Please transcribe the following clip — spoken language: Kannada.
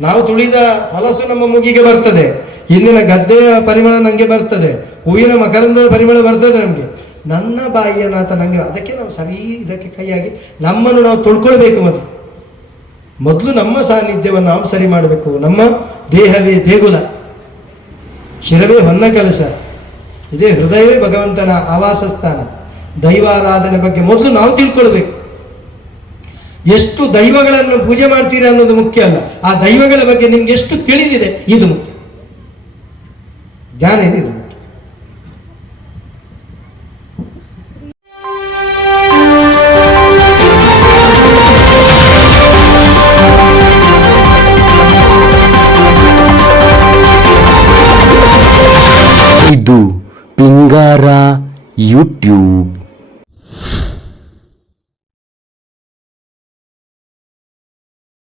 ನಾವು ತುಳಿದ ಹೊಲಸು ನಮ್ಮ ಮುಗಿಗೆ ಬರ್ತದೆ, ಇಲ್ಲಿನ ಗದ್ದೆಯ ಪರಿಮಳ ನನಗೆ ಬರ್ತದೆ, ಹೂವಿನ ಮಕರಂದದ ಪರಿಮಳ ಬರ್ತದೆ ನಮಗೆ. ನನ್ನ ಬಾಯಿಯನಾಥ ನನಗೆ, ಅದಕ್ಕೆ ನಾವು ಸರಿ ಇದಕ್ಕೆ ಕೈಯಾಗಿ ನಮ್ಮನ್ನು ನಾವು ತೊಳ್ಕೊಳ್ಬೇಕು. ಮೊದಲು ನಮ್ಮ ಸಾನ್ನಿಧ್ಯವನ್ನು ನಾವು ಸರಿ ಮಾಡಬೇಕು. ನಮ್ಮ ದೇಹವೇ ದೇಗುಲ, ಶಿರವೇ ಹೊನ್ನ ಕಲಶ, ಇದೇ ಹೃದಯವೇ ಭಗವಂತನ ಆವಾಸ ಸ್ಥಾನ. ದೈವಾರಾಧನೆ ಬಗ್ಗೆ ಮೊದಲು ನಾವು ತಿಳ್ಕೊಳ್ಬೇಕು. ಎಷ್ಟು ದೈವಗಳನ್ನು ಪೂಜೆ ಮಾಡ್ತೀರಾ ಅನ್ನೋದು ಮುಖ್ಯ ಅಲ್ಲ, ಆ ದೈವಗಳ ಬಗ್ಗೆ ನಿಮ್ಗೆ ಎಷ್ಟು ತಿಳಿದಿದೆ ಇದು ಮುಖ್ಯ. ಜ್ಞಾನ ಇದೆ, ಇದು ಮುಖ್ಯ. ಇದು ಪಿಂಗಾರ ಯೂಟ್ಯೂಬ್.